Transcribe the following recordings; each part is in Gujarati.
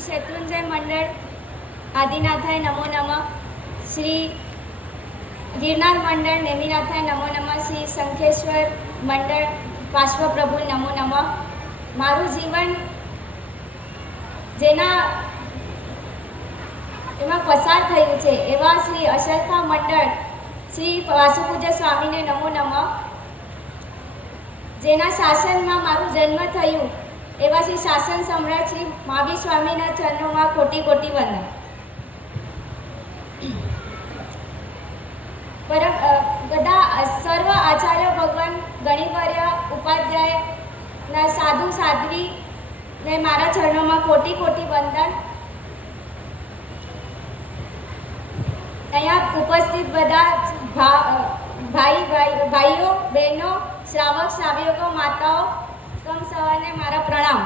શ્રી શેત્રુંજય મંડળ આદિનાથાય નમો નમઃ, શ્રી ગિરનાર મંડળ નેમિનાથાય નમો નમઃ, શ્રી શંખેશ્વર મંડળ પાર્શ્વપ્રભુ નમો નમઃ. મારું જીવન જેના એમાં પસાર થયું છે એવા શ્રી અશરફા મંડળ શ્રી વાસુપૂજ્ય સ્વામીને નમો નમઃ. જેના શાસનમાં મારું જન્મ થયું એવા શ્રી શાસન સમ્રાટ શ્રી મહાવીર સ્વામીના ચરણોમાં કોટી કોટી વંદન. બધા સર્વ આચાર્ય ભગવાન ગણિવર્ય ઉપાધ્યાયના સાધુ સાધ્વી ને મારા ચરણોમાં કોટી કોટી વંદન. અહીંયા ઉપસ્થિત બધા ભાઈઓ બહેનો, શ્રાવક શ્રાવ્યકો, માતાઓ તમ સવારને મારા પ્રણામ.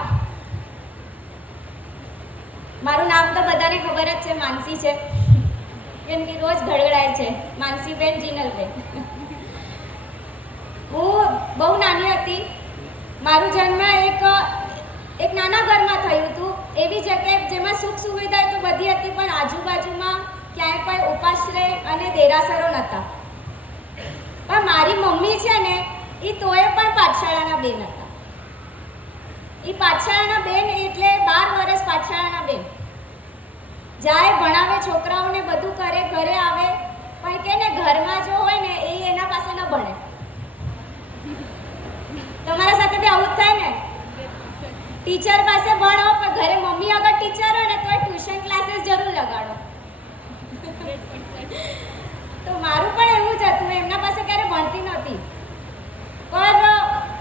મારું નામ તો બધાને ખબર જ છે, માનસી છે, કેમ કે રોજ ગડગડાય છે માનસીબેન જીનલબેન. હું બહુ નાની હતી, મારું જન્મ એક નાના ઘરમાં થયું હતું, એવી જગ્યાએ જેમાં સુખ સુવિધા તો બધી હતી, પણ આજુબાજુમાં ક્યાંય પણ ઉપાશ્રય અને દેરાસરો નહોતા. પણ મારી મમ્મી છે ને એ તોય પણ પાઠશાળાના બેન હતા. એ પાઠશાળાના બેન એટલે 12 વર્ષ પાઠશાળાના બેન. જાય, ભણાવે, છોકરાઓને બધું કરે, ઘરે આવે, પણ કે ને ઘરમાં જો હોય ને એ એના પાસે ન ભણે. તમારા સાથે બી આવું જ થાય ને? ટીચર પાસે ભણો, પણ ઘરે મમ્મી અગર ટીચર હોય ને તો ટ્યુશન ક્લાસીસ જરૂર લગાડો. તો મારું પણ એવું જ હતું, એમના પાસે ક્યારે ભણતી નહોતી, પણ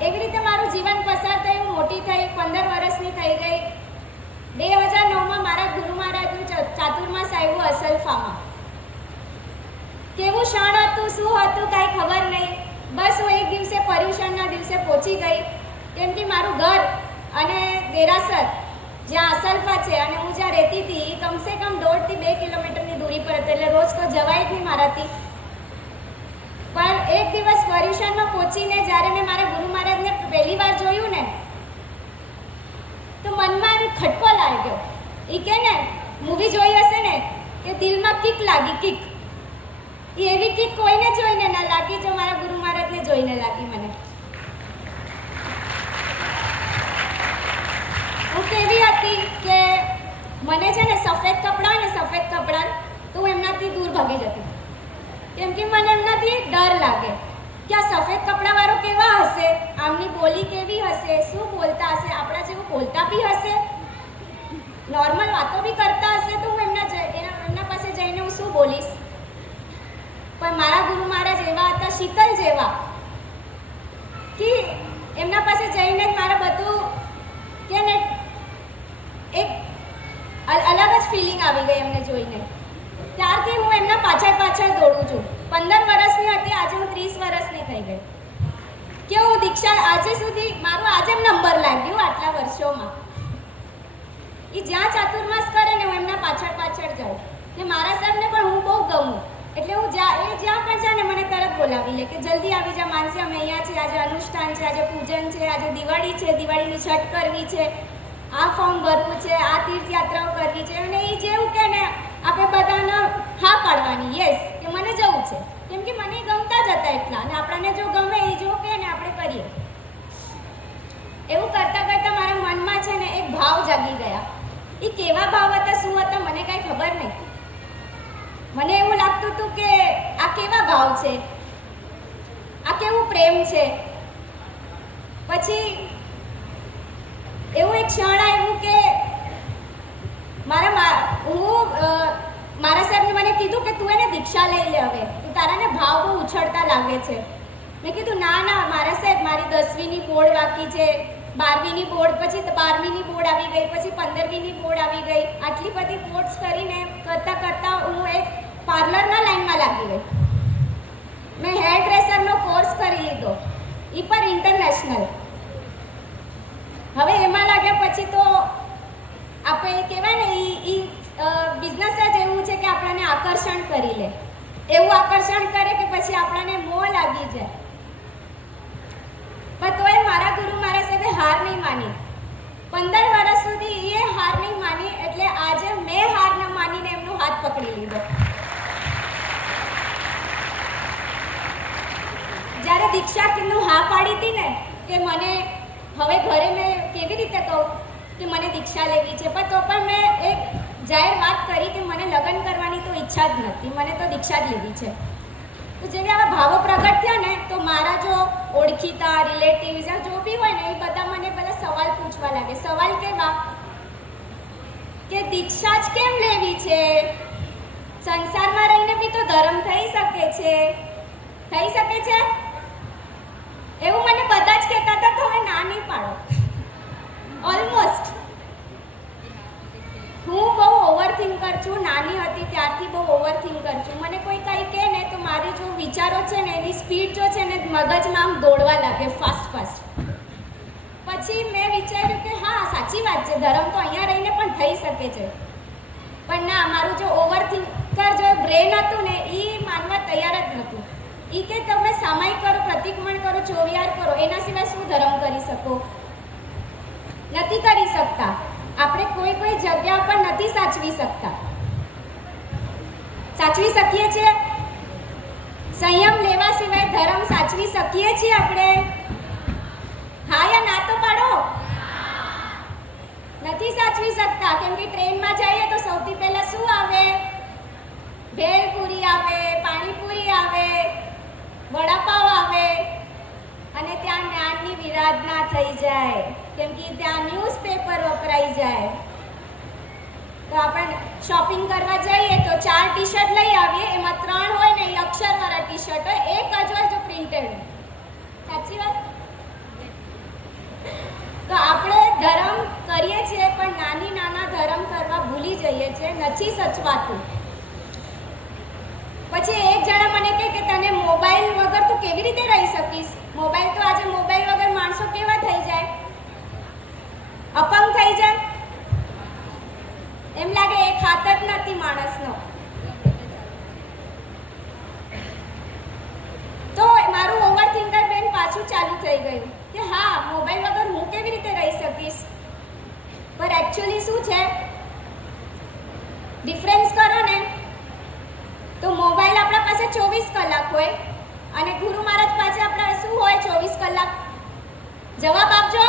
એવી રીતે મારું જીવન પસાર થયું, મોટી થઈ, 15 વર્ષની થઈ ગઈ. 2009માં મારા ગુરુ મહારાજનું ચાતુર્માસ આવ્યું અસલફામાં. કેવું ક્ષણ હતું, શું હતું, કાંઈ ખબર નહીં. બસ હું એક દિવસે પર્યુષણના દિવસે પહોંચી ગઈ, કેમ કે મારું ઘર અને દેરાસર જ્યાં અસલફા છે અને હું જ્યાં રહેતી હતી એ કમસે કમ 1.5 થી 2 કિલોમીટરની દૂરી પર હતી, એટલે રોજ તો જવાય જ નહીં મારાથી. પણ એક દિવસ પર્યુષણમાં પહોંચીને જ્યારે મેં મારા ગુરુ મહારાજને પહેલી વાર જોયું ને તો મનમાં એમ ખટકો લાગ્યો. એ કે ને મૂવી જોઈ હશે ને કે દિલમાં કિક લાગી, કિક. એ એવી કિક કોઈને જોઈને ના લાગી જો મારા ગુરુ મહારાજને જોઈને લાગી મને. હું કેવી હતી કે મને છે ને સફેદ કપડાં ને સફેદ કપડાં તો હું એમનાથી દૂર ભાગી જતી, કેમ કે મને એમનાથી ડર લાગે કે આ સફેદ કપડાવાળો કેવા હશે, આમની બોલી કેવી હશે, શું બોલતા હશે, આપણા જેવું બોલતા બી હશે, નોર્મલ વાતો બી કરતા હશે, તો હું એમના પાસે જઈને હું શું બોલીશ. પણ મારા ગુરુ મહારાજ એવા હતા, શીતલ જેવા, કે એમના પાસે જઈને મારે બધું કે ને એક અલગ જ ફિલિંગ આવી ગઈ એમને જોઈને. ત્યારથી હું એમના પાછળ દોડું છું. 15 વર્ષની હતી, આજે હું 30 વર્ષની થઈ ગઈ. કે હું દીક્ષા આજે સુધી મારો આજે નંબર લાગ્યો આટલા વર્ષોમાં. એ જ્યાં ચાતુર્માસ કરે ને હું એમના પાછળ જાઉં ને મારા સાહેબને પણ હું બહુ ગમું, એટલે હું જ્યાં પણ જાય ને મને તરત બોલાવી લે કે જલ્દી આવી જા માનસી, અમે અહીંયા છે, આજે અનુષ્ઠાન છે, આજે પૂજન છે, આજે દિવાળી છે, દિવાળીની છઠ કરવી છે, આ ફોર્મ ભરવું છે, આ તીર્થયાત્રાઓ કરવી છે. અને એ જેવું કે ને આપણે બધાને હા પાડવાની, યસ, કે મને જવું છે, કેમ કે મને ગમતા જ હતા એટલા, અને આપણને જો ગમે એ જો કે ને આપણે કરીએ. એવું કરતાં કરતાં મારા મનમાં છે ને એક ભાવ જાગી ગયા. એ કેવા ભાવ હતા, શું હતા, મને કાંઈ ખબર નહીં. મને એવું લાગતું હતું કે આ કેવા ભાવ છે, આ કેવું પ્રેમ છે. પછી એવું એક ક્ષણ આવ્યું કે મારા સાહેબને મને કીધું કે તું એને દીક્ષા લઈ લે, હવે તારાને ભાવ બહુ ઉછળતા લાગે છે. મેં કીધું ના મારા સાહેબ, મારી 10વીની બોર્ડ બાકી છે, 12વીની બોર્ડ, પછી 12વીની બોર્ડ આવી ગઈ, પછી 15વીની બોર્ડ આવી ગઈ. આટલી બધી બોર્ડ્સ કરીને કરતાં હું એક પાર્લરના લાઈનમાં લાગી ગઈ. મેં હેર ડ્રેસરનો કોર્સ કરી લીધો, એ પણ ઇન્ટરનેશનલ. હવે એમાં લાગ્યા પછી તો આપણે કહેવાય ને એ બિઝનેસ જ એવું છે કે આપણને આકર્ષણ કરી લે, એવું આકર્ષણ કરે કે પછી આપણને મોહ લાગી જાય. પણ તોય મારા ગુરુ મારા સાથે હાર નહીં માની. 15 વર્ષ સુધી એ હાર નહીં માની, એટલે હતી ને કે મને હવે ઘરે મેં કેવી રીતે કહું કે મને દીક્ષા લેવી છે, પણ તો પણ મેં એક જાહેર વાત કરી કે મને લગ્ન કરવાની તો ઈચ્છા જ નથી, મને તો દીક્ષા જ લેવી છે. તો જેવી આવા ભાવો પ્રગટ થયા ને તો મારા જો ઓળખીતા રિલેટિવ્સ યા જો બી હોય ને એ બધા મને બધા સવાલ પૂછવા લાગે. સવાલ કેવા કે દીક્ષા જ કેમ લેવી છે, સંસારમાં રહીને બી તો ધર્મ થઈ શકે છે, થઈ શકે છે એવું મને બધા જ કહેતા હતા. તો હવે ના નહીં પાડો. ઓલમોસ્ટ હું બહુ ઓવરથિંકર છું, નાની હતી ત્યારથી બહુ ઓવરથિંકર છું. મને કોઈ કંઈ કહે ને તો મારી જો વિચારો છે ને એની સ્પીડ જો છે ને મગજમાં આમ દોડવા લાગે ફાસ્ટ. પછી મેં વિચાર્યું કે હા સાચી વાત છે, ધર્મ તો અહીંયા રહીને પણ થઈ શકે છે. પણ ના, મારું જો ઓવરથિંકર જો બ્રેન હતું ને એ માનવા તૈયાર જ નહોતું. એ કે તમે સામાયિક કરો, પ્રતિક્રમણ કરો, ચોવિહાર કરો, એના સિવાય શું ધર્મ કરી શકો? નથી કરી શકતા. આપણે કોઈ જગ્યા પર નથી સાચવી શકતા. સાચવી શકીએ છીએ? સંયમ લેવા સિવાય ધર્મ સાચવી શકીએ છીએ આપણે? હા યા ના તો પાડો. નથી સાચવી શકતા. કેમ કે ટ્રેનમાં જઈએ તો સૌથી પહેલા શું આવે? ભેળપુરી આવે, પાણીપુરી આવે, વડાપાવ આવે અને ત્યાં જ્ઞાનની વિરાધના થઈ જાય. કેમ કે ત્યાં ન્યૂઝપેપર વપરાઈ જાય. તો આપણે શોપિંગ કરવા જઈએ તો 4 ટી-શર્ટ લઈ આવીએ, એમાં 3 હોય ને એ અક્ષરવાળા ટી-શર્ટ હોય, એક જ હોય જો પ્રિન્ટેડ. સાચી વાત? તો આપણે ધર્મ કરીએ છીએ પણ નાના ધર્મ કરવા ભૂલી જઈએ છીએ, નથી સચવાતું. પછી એક જણા મને કહે કે તને મોબાઈલ વગર તું કેવી રીતે રહી શકીશ? મોબાઈલ તો આજે મોબાઈલ વગર માણસો કેવા થઈ જાય? અપંગ થઈ જાય. એમ લાગે એક હાથ જ નથી માણસનો. તો મારું ઓવરથિંકર બેન પાછું ચાલુ થઈ ગયું કે હા મોબાઈલ વગર હું કેવી રીતે રહી શકીશ? પર એકચ્યુઅલી શું છે, ડિફરન્સ કરો ને તો મોબાઈલ આપણા પાસે 24 કલાક હોય અને ગુરુ મહારાજ પાસે આપણા શું હોય 24 કલાક? જવાબ આપજો.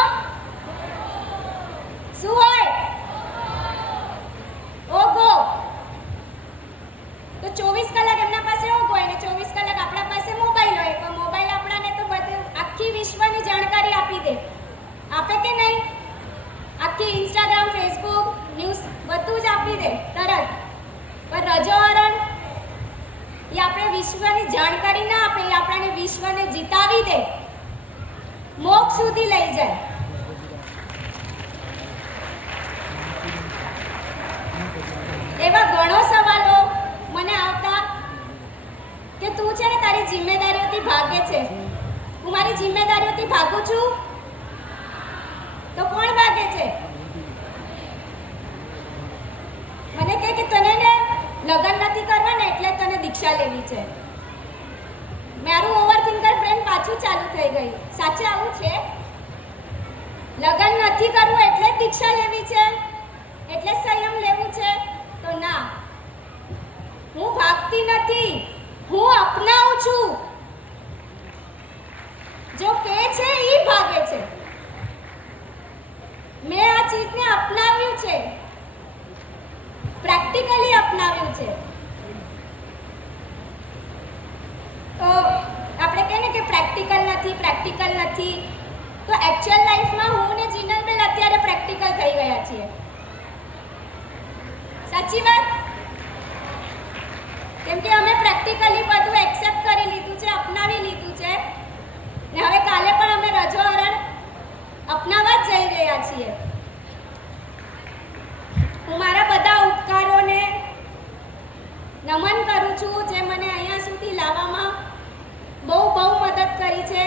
શું હોય? ઓગો. તો 24 કલાક એમના પાસે ઓગો હોય ને 24 કલાક આપણા પાસે મોબાઈલ હોય. પણ મોબાઈલ આપણાને તો બધું આખી વિશ્વની જાણકારી આપી દે. આપે કે નહીં? આખી ઇન્સ્ટાગ્રામ, ફેસબુક, ન્યૂઝ બધું જ આપી દે તરત. પણ રજોહરણ એ આપણે વિશ્વની જાણકારી ના આપે, એ આપણને વિશ્વને જીતાવી દે, મોક્ષ સુધી લઈ જાય. એવા ઘણો સવાલો મને આવતા કે તું છે ને તારી જિમ્મેદારીઓથી ભાગે છે. હું મારી જિમ્મેદારીઓથી ભાગું છું તો કોણ ભાગે છે? મને કહે કે તને ને લગ્ન નથી કરવા ને એટલે તને દીક્ષા લેવી છે. મારું ઓવરથિંકર બ્રેન પાછું ચાલુ થઈ ગયું. સાચે આવું છે? લગ્ન નથી કરવું એટલે જ દીક્ષા લેવી છે, એટલે સંયમ લેવું છે? તો ના, હું ભાગતી નથી, હું અપનાવું છું. જો કે છે એ ભાગે છે. મેં આ ચીજને અપનાવ્યું છે, પ્રેક્ટિકલી અપનાવ્યું છે. તો આપણે કહીએ ને કે પ્રેક્ટિકલ નથી, તો એકચ્યુઅલ લાઈફમાં હું ને જીનલબેન અત્યારે પ્રેક્ટિકલ થઈ ગયા છીએ. સાચી વાત? કેમ કે અમે પ્રેક્ટિકલી બધું એક્સેપ્ટ કરી લીધું છે, અપનાવી લીધું છે ને હવે કાલે પણ અમે રજોહરણ અપનાવવા જ જઈ રહ્યા છીએ. હું મારા બધા ઉપકારોને નમન કરું છું જે મને અહીંયા સુધી લાવવામાં બહુ મદદ કરી છે.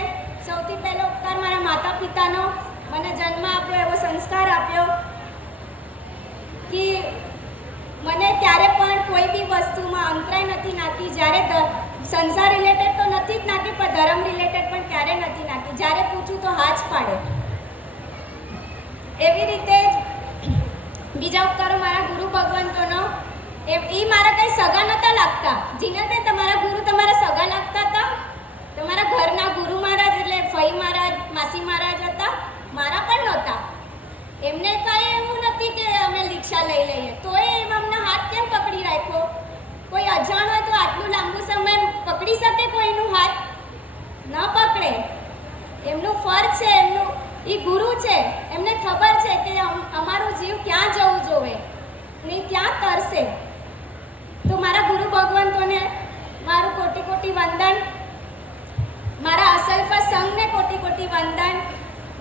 સૌથી પહેલો ઉપકાર મારા માતા પિતાનો, મને જન્મ આપ્યો, એવો સંસ્કાર આપ્યો કે મને ક્યારે પણ કોઈ બી વસ્તુમાં અંતરાય નથી નાખી. જ્યારે સંસાર રિલેટેડ તો નથી જ નાખી, પણ ધર્મ રિલેટેડ પણ ક્યારે નથી નાખી. જ્યારે પૂછું તો હા જ પાડે. એવી રીતે બીજા ઉપકારો મારા ગુરુ ભગવંતોનો, એ મારા કંઈ સગા નહોતા લાગતા. જીનલબેન, તમારા ગુરુ તમારા સગા લાગતા હતા? તમારા ઘરના ગુરુ મહારાજ એટલે ફઈ મહારાજ માસી મહારાજ હતા, મારા પણ નહોતા. એમને કાંઈ એવું નથી કે અમે દીક્ષા લઈ લઈએ, તોય એમ અમને હાથ કેમ પકડી રાખ્યો? કોઈ અજાણ હોય તો આટલું લાંબુ સમય પકડી શકે કોઈનું હાથ? ન પકડે. એમનું ફર્જ છે, એમનું એ ગુરુ છે, એમને ખબર છે કે અમારું જીવ ક્યાં જવું જોવે ને ક્યાં તરસે. તો મારા ગુરુ ભગવંતોને મારું કોટી કોટી વંદન, મારા અસલ્ફા સંઘને કોટી કોટી વંદન.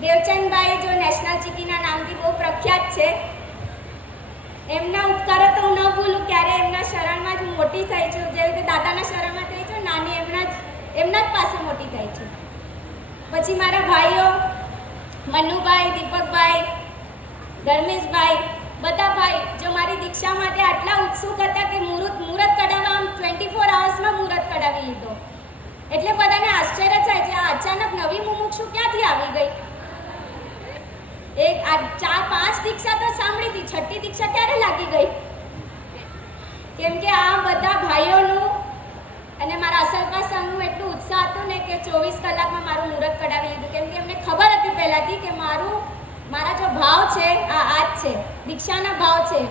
દેવચંદભાઈ જો નેશનલ ચીકીના નામથી બહુ પ્રખ્યાત છે, એમના ઉપકારો તો હું ન ભૂલું ક્યારે. એમના શરણમાં જ હું મોટી થઈ છું, જેવી રીતે દાદાના શરણમાં થઈ છું, નાની એમના જ પાસે મોટી થઈ છું. પછી મારા ભાઈઓ મનુભાઈ, દીપકભાઈ, ધર્મેશભાઈ, બધા ભાઈ જો મારી દીક્ષા માટે આટલા ઉત્સુક હતા કે મુહૂર્ત કઢાવવા, આમ 24 અવર્સમાં મુહૂર્ત કઢાવી લીધો. એટલે બધાને આશ્ચર્ય થાય કે આ અચાનક નવી મુમુક્ષુ ક્યાંથી આવી ગઈ? એક આ 4-5 દીક્ષા તો સાંભળી હતી, 6ઠ્ઠી દીક્ષા ક્યારે લાગી ગઈ? કેમ કે આ બધા ભાઈઓનું અને મારા અસલ્ફા સંઘનું એટલું ઉત્સાહ હતું ને કે 24 કલાકમાં મારું મુહૂર્ત કઢાવી લીધું. કેમ કે એમને ખબર હતી પહેલાથી કે મારા જો ભાવ છે આ જ છે, દીક્ષાના ભાવ છે.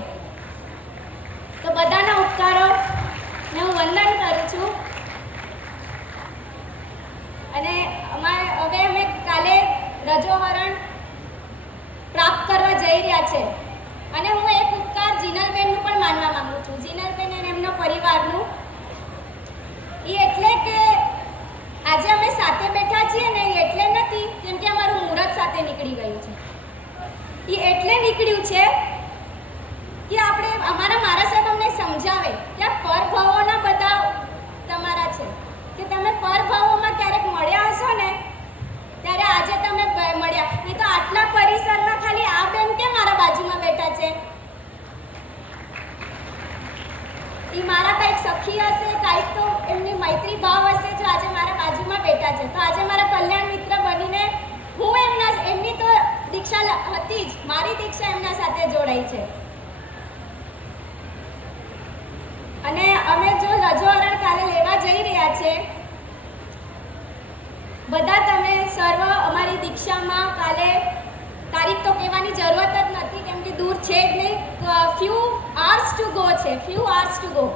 તો બધાના ઉપકારો ને હું વંદન કરું છું. અને હવે અમે કાલે રજોહરણ પ્રાપ્ત કરવા જઈ રહ્યા છે. અને હું એક ઉપકાર જીનલબેનનું પણ માનવા માંગુ છું, જીનલબેન અને એમનો પરિવારનું. એ એટલે કે આજે અમે સાથે બેઠા છીએ ને એટલે નથી કેમ કે અમારું મુહૂર્ત સાથે નીકળી ગયું છે. એ એટલે નીકળ્યું છે કે મારા સાહેબ અમને સમજાવે કે આ પરભાવોના બધા તમારા છે, કે તમે પરભાવોમાં ક્યારેક મળ્યા હશો ને ત્યારે આજે તમે મળ્યા. નહીં તો આટલા પરિસરમાં ખાલી આ બેન કેમ મારા બાજુમાં બેઠા છે? એ મારા કંઈક સખી હશે, કાંઈક તો એમની મૈત્રી ભાવ હશે જો આજે મારા બાજુમાં બેઠા છે. તો આજે મારા કલ્યાણ મિત્ર બનીને હું એમની તો દીક્ષા હતી જ, મારી દીક્ષા એમના સાથે જોડાઈ છે. અને અમે જો રજોહરણ કાલે લેવા જઈ રહ્યા છે, બધા તમે સર્વ અમારી દીક્ષામાં કાલે તારીખ તો કહેવાની જરૂરત જ નથી કેમ કે દૂર છે જ નહીં, few hours to go છે, few hours to go.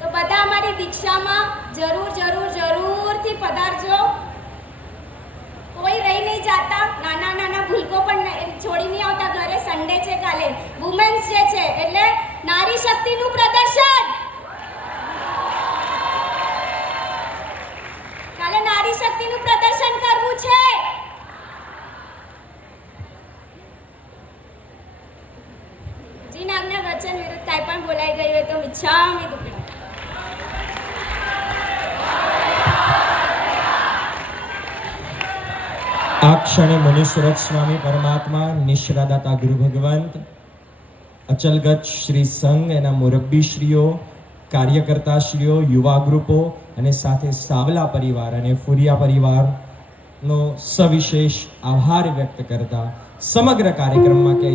તો બધા અમારી દીક્ષામાં જરૂરથી પધારજો. કોઈ રહી નહીં જાતા, નાના ભૂલકો પણ છોડી નહીં આવતા ઘરે. સન્ડે છે કાલે, વુમેન્સ ડે છે, એટલે નારી શક્તિનું પ્રદર્શન. કાલે નારી શક્તિનું પ્રદર્શન કરવું છે. જીન આજ્ઞા વચન વિરુદ્ધ કાંઈ પણ બોલાઈ ગયું હોય તો મિચ્છામિ દુક્કડમ. આ ક્ષણે મુનિસુરત સ્વામી પરમાત્મા, નિશ્રાદાતા ગુરુ ભગવંત, અચલગત શ્રી સંઘ, એના મુરબ્બીશ્રીઓ, કાર્યકર્તાશ્રીઓ, યુવા ગ્રુપો અને સાથે સાવલા પરિવાર અને ફુરિયા પરિવારનો સવિશેષ આભાર વ્યક્ત કરતા સમગ્ર કાર્યક્રમમાં કે